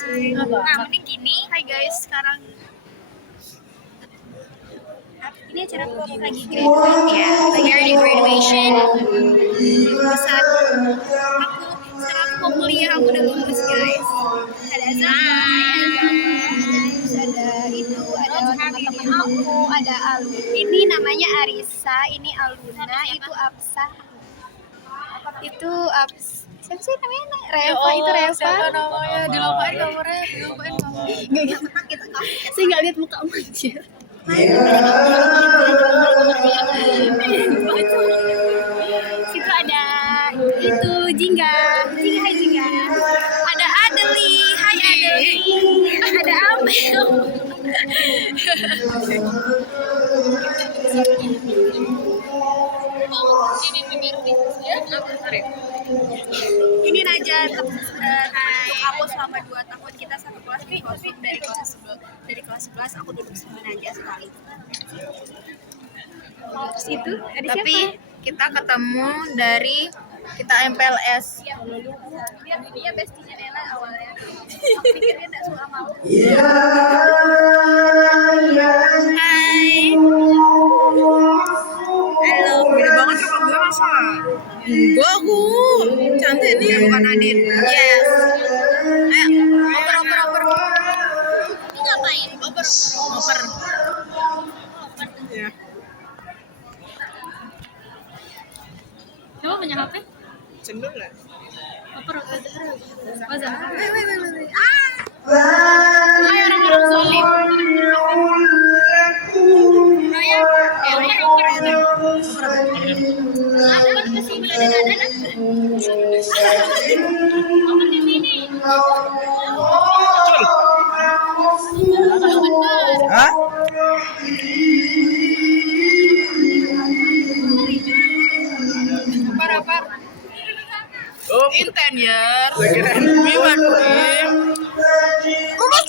Nah, mending gini. Hai guys, sekarang ini acara lagi graduate ya. Lagi ada graduation. Saat sekarang aku mau kuliah, aku udah lulus guys. Ada ada itu, ada teman-teman aku, ada Alu. Ini namanya Arisa, ini Aluna, itu Absah. Itu siapa sih namanya? Reva, itu Reva. Siapa namanya? Dilupain nomornya, dilupain nomornya. Saya nggak lihat muka kamu aja. Situ ada itu Jingga, hai Jingga. Ada Adeli, hai Adeli. Ada Amel. Ini Najat, aku selama 2 tahun kita satu kelas di kosum dari kelas 11 aku duduk sama Najat sekali. Terus itu ada Tapi siapa? kita ketemu dari kita MPLS. Dia bestinya Nela awalnya. Aku pikir dia nggak suka mau. Hai. Halo, beda banget sama gue masa? Enggak, aku cantik nih. Bukan Adin. Yes. Ayo, oper. Ini ngapain? Oper. Ya. Coba punya HP? Cendol lah. Oper. Wait. Hai orang-orang solim. Hah? Apar. Oh, inten ya. Gimana?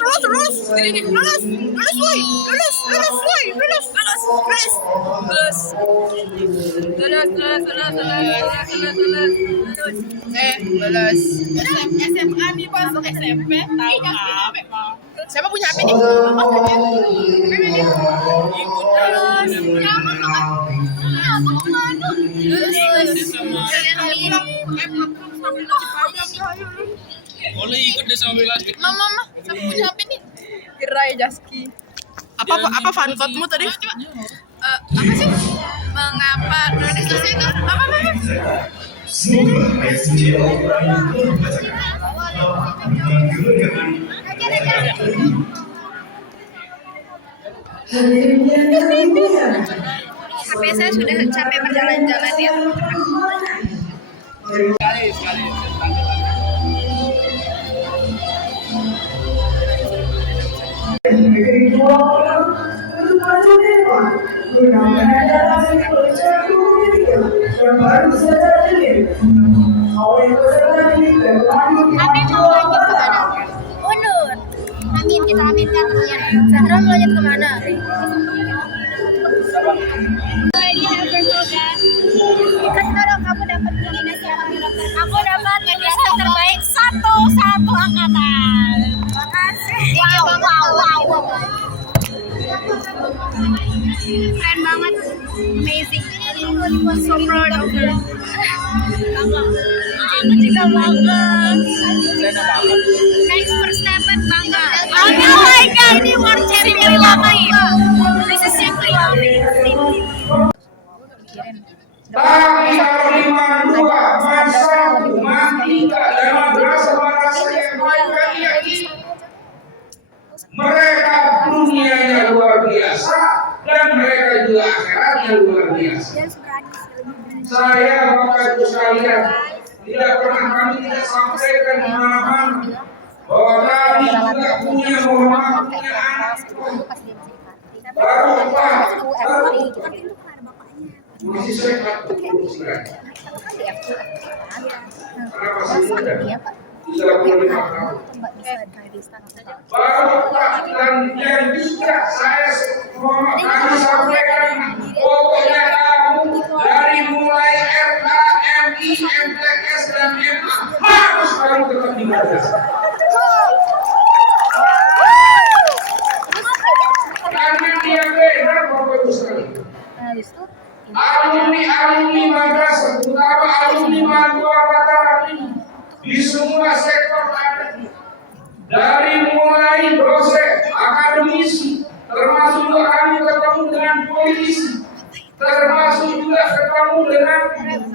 Lulus. Ini lulus. Lulus. SMA nih masuk SMP. Siapa punya HP nih? Boleh ikut deh sama plastik. Mama, siapa punya HP nih? Kirai Jaski. Apa fun fact-mu tadi? Apa sih? Mengapa Indonesia itu? Apa? HP saya sudah capek berjalan-jalan ya. Sekali. Unur. Amin, kita aminkan temannya. Zahra mau lanjut kemana? Kasih dong, kamu dapat nominasi apa? Aku dapat nominasi terbaik satu angkatan. Makasih. Wow. Keren banget, amazing. So proud of her. Bangga. Aku juga bangga. Thanks for Stephen, bangga. Oh my god, ini world champion lama ya. This is simply amazing. Tapi Arliman 2 masa mati dalam rasa yang mereka yakini. Mereka dunianya luar biasa dan mereka juga akhiratnya luar biasa. Saya Bapak Ibu sekalian tidak pernah kami tidak sampaikan kemana-mana bahwa kami juga punya Muhammad, punya anak. Baru masih sehat kenapa sih muda 35 tahun baru dan yang juga saya kami sampaikan pokoknya kamu dari mulai RA, MI, MTS dan MA harus kamu tetap di madrasah. yang benar Bapak Ibu sekalian. Habis itu Alumni madrasah, terutama alumni Madua Mataram ini di semua sektor ada. Dari mulai dosen, akademisi, termasuk juga kami ketemu dengan politisi, termasuk juga ketemu dengan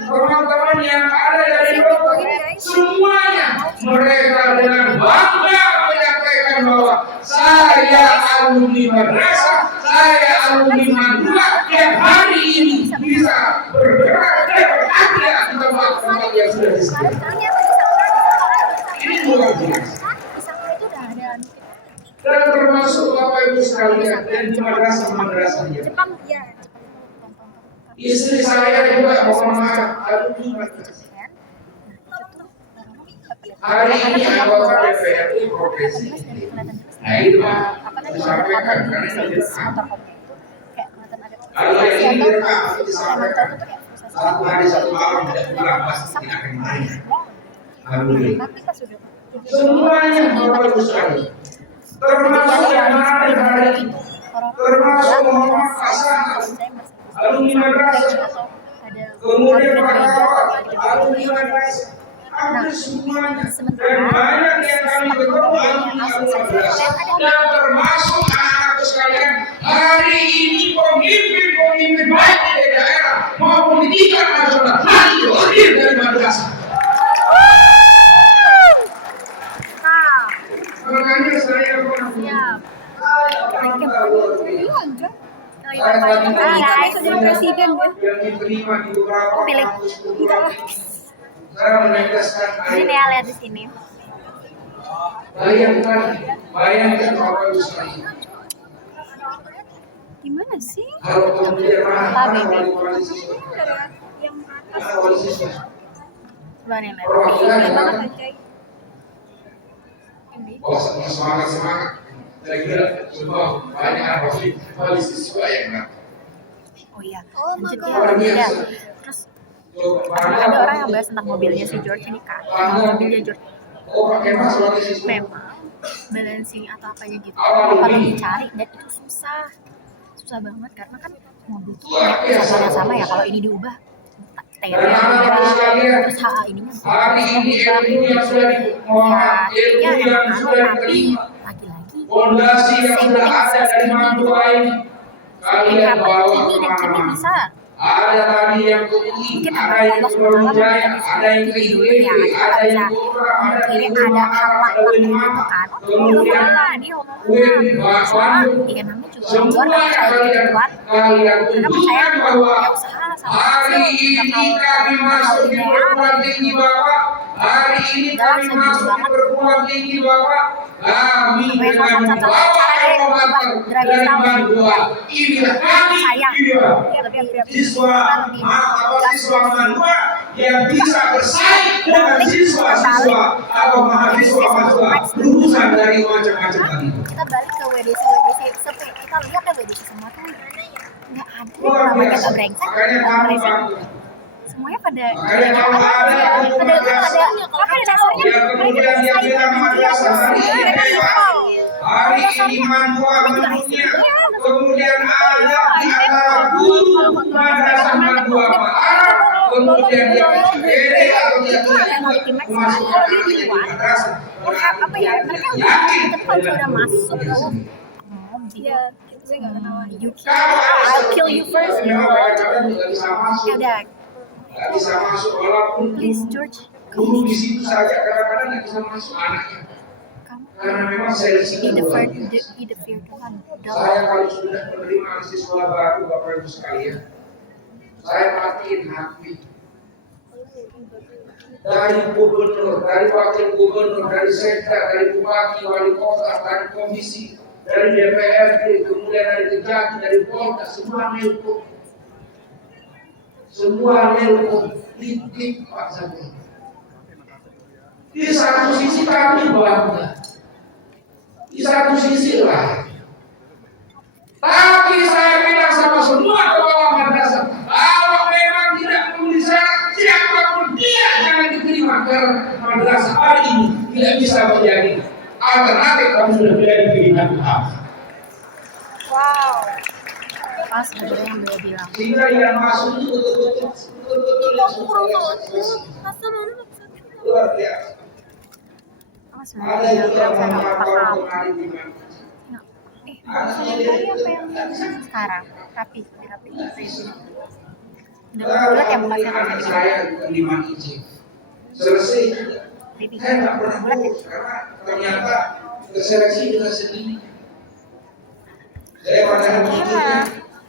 teman-teman yang ada dari dokter. Semuanya mereka dengan bangga menyampaikan bahwa saya alumni madrasah, saya alumni Madura yang hari ini bisa bergerak dan berada di tempat-tempat yang sudah disediakan. Ini luar biasa. Dan termasuk Bapak Ibu sekalian dan di madrasah-madrasahnya. Istri saya juga mohon maaf, alumni madrasah. Hari ini anggota DPRD Provinsi. Nah itu disampaikan karena ini direkam. Kalau yang ini direkam disampaikan satu hari satu malam tidak pulang pasti tidak akan main. Alhamdulillah. Semuanya Bapak Ibu sekalian. Termasuk yang hadir hari ini, termasuk Muhammad Hasan, alumni madrasah, kemudian Pak Kawat, alumni madrasah, hampir semuanya, dan banyak yang kami ketemu alumni madrasah, dan termasuk anak-anak sekalian, hari ini pemimpin baik di daerah maupun di tingkat nasional hadir dari madrasah. Makanya saya presiden yang diterima di beberapa kampus saya menegaskan ini ya, lihat di sini. Bayangkan Bapak Ibu sekalian. Gimana sih? Kalau kemudian wali siswa. Coba nih, lihat. Perwakilan Ini banget, kan? Anjay. Oh, semangat. Saya kira semua banyak wali siswa yang nak. Oh iya, Luar biasa. terus Banyak ada orang yang bahas tentang mobilnya si George ini kan. Mobilnya George Oh, pakai mas wali siswa. memang balancing atau apanya gitu Awal perlu ini. dicari dan itu susah banget karena kan mobil tuh sama ya, kalau ini diubah Dan anak-anak sekalian, terus HA ininya hari ini ilmu yang sudah dimohon, ilmu yang sudah diterima, lagi-lagi fondasi yang sudah ada dari Madura ini, kalian bawa ini dan ini kemana-mana. bisa Ada tadi yang ke UI, mungkin ada yang ke Brawijaya, ada yang ke ITB, ada yang ke UNRA, ada yang ke Unhas, ada Unmata, kemudian UIN, Bandung, semuanya kalian tunjukkan bahwa hari ini kami masuk di perguruan tinggi Bapak, hari ini kami masuk di perguruan tinggi Bapak, kami dengan membawa termometer dari Madura, inilah kami, siswa Madura yang bisa bersaing dengan siswa-siswa atau mahasiswa lulusan dari macam-macam tadi. kita balik ke WDC sepi, kita lihat ya WDC semua tuh nggak ada Luar namanya biasa. gak brengsek, Makanya nggak kamu brengsek. bangga. Semuanya pada Makanya kalau ada apa dasarnya yang kemudian dia bilang madrasah hari ini hebat. Hari ini Madura menunya. Kemudian ada di antara guru madrasah Madura Mataram. Kemudian dia pede atau dia tidak masuk di madrasah. apa ya, mereka tapi kalau sudah masuk ke ya itu saya nggak kenal lagi. I'll kill you first. Memang kadang-kadang nggak bisa masuk. Ya udah, Nggak bisa masuk walaupun please George, guru di situ saja kadang-kadang nggak bisa masuk anaknya. kamu Karena memang saya di situ luar biasa. be the fear Tuhan. Saya kalau sudah menerima mahasiswa baru Bapak Ibu sekalian, saya matiin hati. Dari gubernur, dari wakil gubernur, dari sekda, dari bupati, wali kota, dari komisi, dari DPRD, kemudian dari Kejati, dari Polda, semua nelpon. Semua nelpon, titik Pak Sabar. Di satu sisi kami bangga, di satu sisi lah. Tapi saya bilang sama semua kepala madrasah, kalau memang tidak memenuhi syarat, siapapun dia jangan diterima karena madrasah hari ini tidak bisa menjadi alternatif kamu sudah menjadi pilihan utama. Wow. Pas bener yang dia bilang. Sehingga yang masuk itu betul-betul luar biasa. Pas Ada bener juga yang orang bilang yang paham. kemarin di mana? Sekarang rapi. Udah Lalu bulat ya muka anak saya. saya lima izin. Selesai. Baby. Saya nggak pernah Bulat ya? ngurus karena ternyata terseleksi dengan sendiri. Saya pada hari itu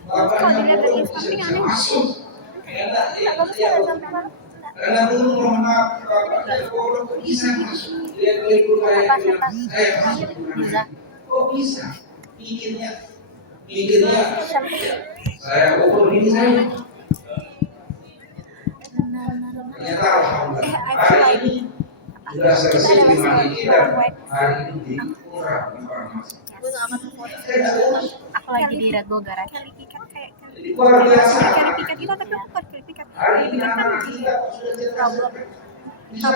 bapaknya bisa masuk. Karena dulu mohon maaf bapaknya kalau bisa masuk. Dia ikut saya bilang saya masuk. Kok bisa? Mikirnya saya ukur ini saya. Ternyata alhamdulillah hari ini sudah selesai terima ini dan hari ini dikurang informasi. Aku lagi di Red Bull Garage. Jadi luar biasa. Pikat kita tapi bukan pikat. Hari ini anak kita sudah bisa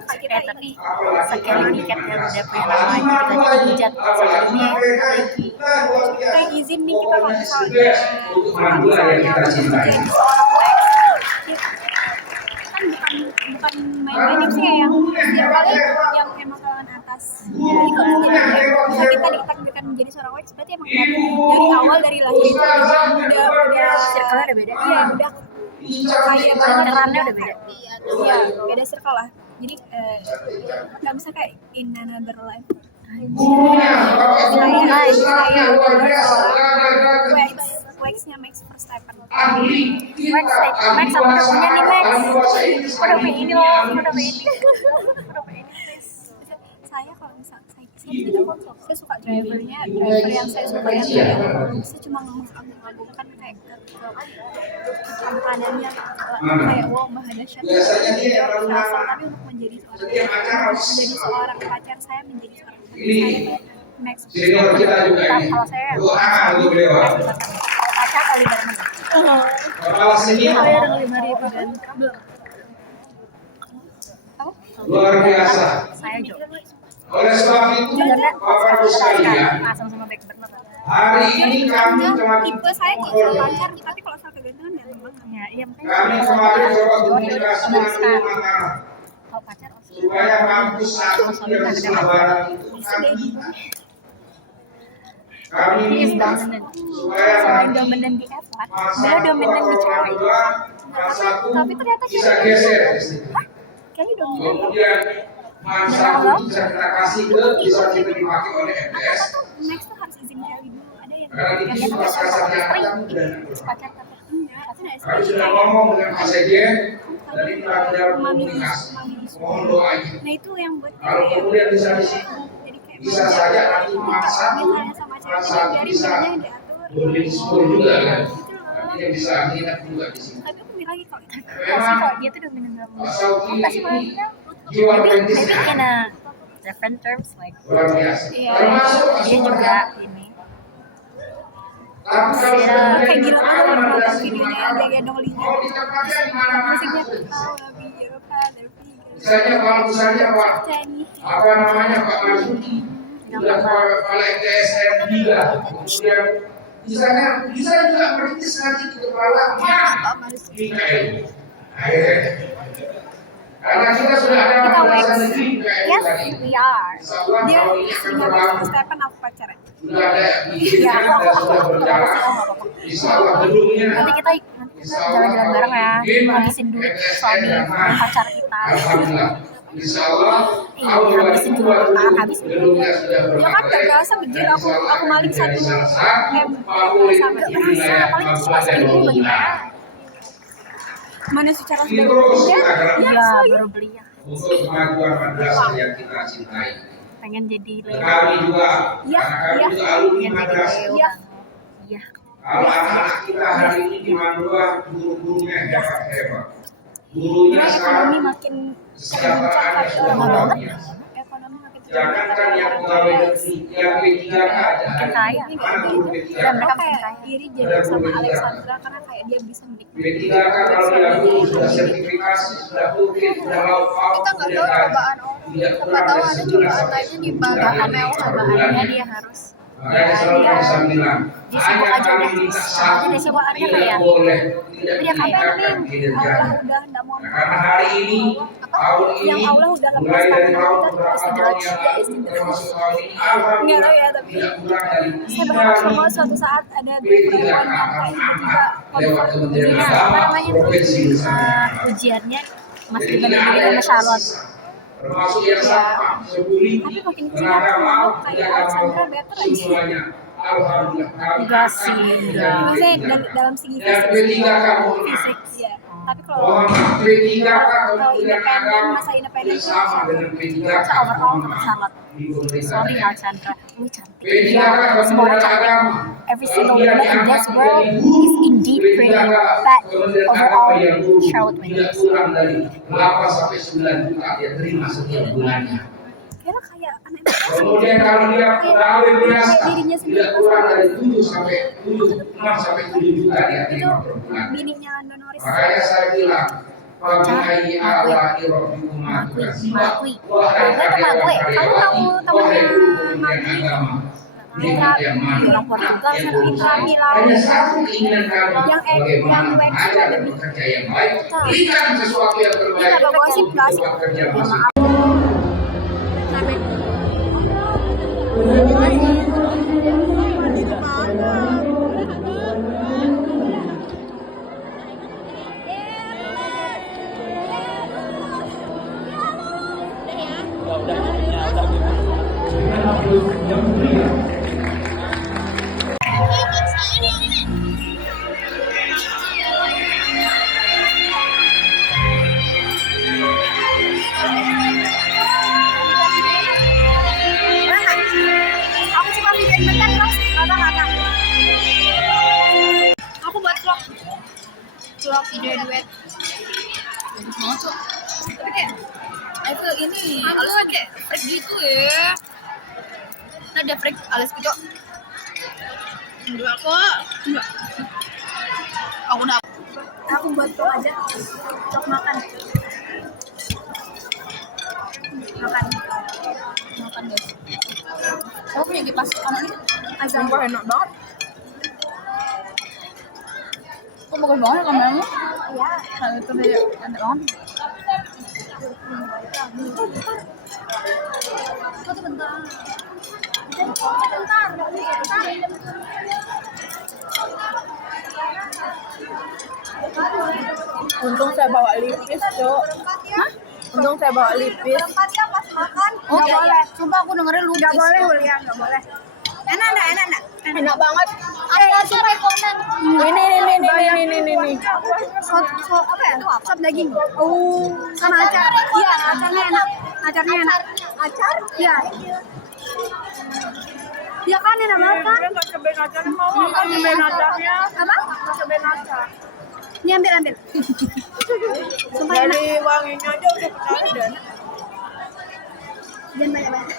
Tapi sekali tiketnya udah punya nama kita hujat sebelumnya lagi. Kita izin nih kita kalau misalnya untuk Madura yang kita cintai. kan bukan main-main sih ya, yang setiap kali yang emang kawan atas ikut bisa kita ditakdirkan menjadi seorang wax, berarti emang dari awal dari lahir itu udah Circle-nya udah beda. iya udah kayak Perannya udah beda. iya beda circle lah, jadi nggak bisa kayak in another life. Gurunya Bapak luar biasa. Waxnya Max Verstappen. Ahli kita Max sama temennya nih Max. Udah ini loh, udah ini. Saya kalau misal saya suka driver yang saya suka yang saya cuma mengagumkan kayak ketampanannya kayak wow mahal dahsyat. Biasanya dia yang lalu Tapi untuk menjadi seorang pacar saya menjadi seorang pacar ini saya Max senior kita juga ini. Kalau saya Doa untuk beliau. pacar kali bareng. Kepala senior yang 5.000 dan luar biasa. Saya juga. Oleh sebab itu Bapak Ibu sekalian, Sama-sama baik bener. hari ini kami telah tipe saya kalau pacar tapi kalau soal kegantengan ya memang Ya, iya mungkin. kami kemarin coba komunikasi dengan Guru Mataram Kalau pacar supaya kampus satu yang di sebelah barat itu kami minta supaya selain nanti dominan di F1, masa beliau dominan di cewek. kelas satu tapi ternyata bisa geser di situ. kayaknya dominan Kemudian masa itu bisa kita kasih ke bisa kita dipakai oleh MTS next tuh harus izin kali dulu ada yang karena di sini pas kasarnya akan mudah. pacar tapi enggak tapi ada Kami sudah ngomong dengan Pak Sekjen dan ini dalam komunikasi. Mohon doanya. nah itu yang buat Kalau kemudian bisa di situ, jadi kayak bisa saja nanti masa misalnya sama cewek masa biarin bisa namanya yang diatur berdiskurs juga kan. Nanti bisa nginep juga di sini. tapi aku bilang lagi kok Memang Kok dia tuh dominan dalam Pak Sauki kasih mainnya. jiwa Maybe perintis in a different terms like luar biasa. Iya. Termasuk dia juga asuhannya. ini. Tapi kalau sudah kayak menjadi gila anak banget nonton madrasah videonya Imam yang gendong Lina mau ditempatkan di mana-mana. musiknya ketawa biar father figure Misalnya kalau misalnya Pak Chinese apa namanya Pak Marzuki sudah kepala MTSN juga kemudian misalnya bisa juga merintis nanti di kepala Mikael karena kita sudah ada madrasah negeri Mikael Yes, tadi we are. insya Allah dia tahun ini akan istrinya Max berlaku Verstappen aku pacarnya sudah ada bikinnya dan sudah berjalan insya Allah gedungnya Nanti kita jalan-jalan bareng ya, ngabisin duit suami dan pacar kita. Alhamdulillah insya Allah tahun Iya, habisin dulu, 2020 habis. gedungnya sudah ya kan gak berasa bejir aku maling satu favorit di wilayah paling cuma Kabupaten seribu Bogor. bagaimana? mana secara Ini sebagai terus ya agar Iya, baru beli ya. untuk kemajuan madrasah yang kita cintai. Pengen jadi Kami juga, Iya, karena kami iya. juga alumni pengen jadi madrasah. Leo. Iya. Iya. Kalau anak-anak kita hari ini di Mandua, guru-gurunya hebat-hebat. Gurunya ekonomi sekarang makin kesejahteraannya sudah luar biasa. ekonomi makin Jangankan yang pegawai negeri, yang P3K aja. Makin kaya. Mana guru P3K? Dan mereka kayak makin kaya. iri jadi sama Alexandra karena kayak dia bisa menikmati P3K kalau dia guru sudah sertifikasi, sudah bukit, sudah laut paut, kita nggak tahu cobaan orang tidak siapa kurang tahu dari ada 11 cobaan sampai lainnya di 10 bawah bulan. mewah Cobaannya dia harus Makanya selalu saya bilang, hanya kami minta satu, tidak boleh tidak meninggalkan kinerjanya. Karena hari ini, tahun ini, mulai dari tahun beberapa tahun yang lalu, termasuk tahun ini, alhamdulillah tidak kurang dari Saya berharap semua suatu saat ada P3K perempuan akan yang angkat lewat Kementerian Agama Provinsi Nusa Tenggara. ujiannya masih Jadi tidak benar-benar ada sama Charlotte. termasuk yang satpam, sepuli, Tapi makin tenaga laut, kayak tenaga Alexandra laut, better aja. semuanya. Alhamdulillah kami Enggak akan sih, enggak. menjadi Maksudnya P3K. dalam segi Dan P3K mohon maaf. fisik ya. Tapi kalau Mohon maaf, P3K kalau Kementerian independen, Agama masa independen tidak sama dengan P3K. masa overall mohon untuk maaf, Charlotte. di pemerintah Sorry daerah. Alexandra, lu cantik. P3K Semua orang Kementerian cantik. Agama. Every Kalau single dia woman in diangkat this world menjadi guru, is indeed pretty, P3K but Kementerian overall Agama yang guru Charlotte tidak wins. kurang dari 8 sampai 9 juta dia terima setiap bulannya. Kira kayak anak Kemudian kalau dia pegawai biasa dirinya sendiri tidak kurang dari 6 sampai 7 juta dia terima per bulan. bininya Lando Norris. Makanya saya bilang, Fabi'ayyi ala'i rabbikuma tukadziban. Wahai karyawan karyawati, wahai guru Kementerian Agama, nikmat yang mana? Orang Portugal Yang kan guru Mitra saya. Milan. Hanya satu keinginan kami, Yang bagaimana yang mengajar dan bekerja yang baik, berikan sesuatu yang terbaik Ini apa gosip, untuk gosip? tempat kerja masing. Aku cuma videoin bentar terus, apa-apa. Aku buat vlog video duet. Tapi kayak itu ini alusnya kayak freak gitu ya. Nah, ada freak alus gitu. Enggak kok. Enggak. Aku udah. Aku buat vlog aja. Vlog makan. Makan guys. Kamu punya kipas anak nih? Azam. Enak banget. Kok bagus banget kameranya? Iya. Nah, itu dia enak banget. Foto bentar. Untung saya bawa lipis, Cok. Hah? Untung saya bawa lipis. Oh, nggak boleh. Sumpah aku dengerin lu. Nggak boleh, Julia. Nggak boleh. Enak enggak? Enak banget. Sumpah konten. Ini. Sop apa ya? Sop daging. Oh, sama acar. Iya, acarnya enak. Acarnya enak. Acar? Iya. Iya kan enak banget kan? Nggak cobain acar, mau nggak cobain acarnya? Apa? Nggak cobain acar. Ini ambil. Sumpah enak. Dari wanginya aja udah percaya dan. Jangan banyak-banyak.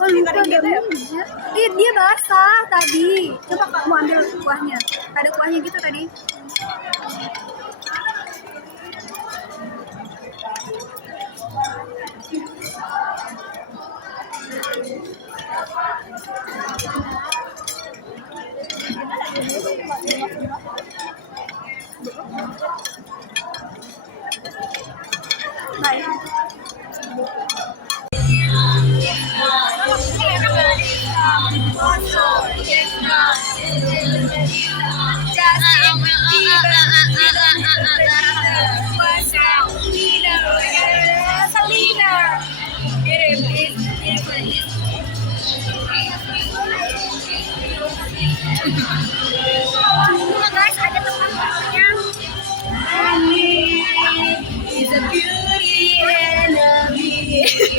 Oh, lupa dia minyak. Dia basah tadi. Coba Kak mau ambil kuahnya. Ada kuahnya gitu tadi. Baik. Guys, ada tempat makannya. Is a beauty and a beast.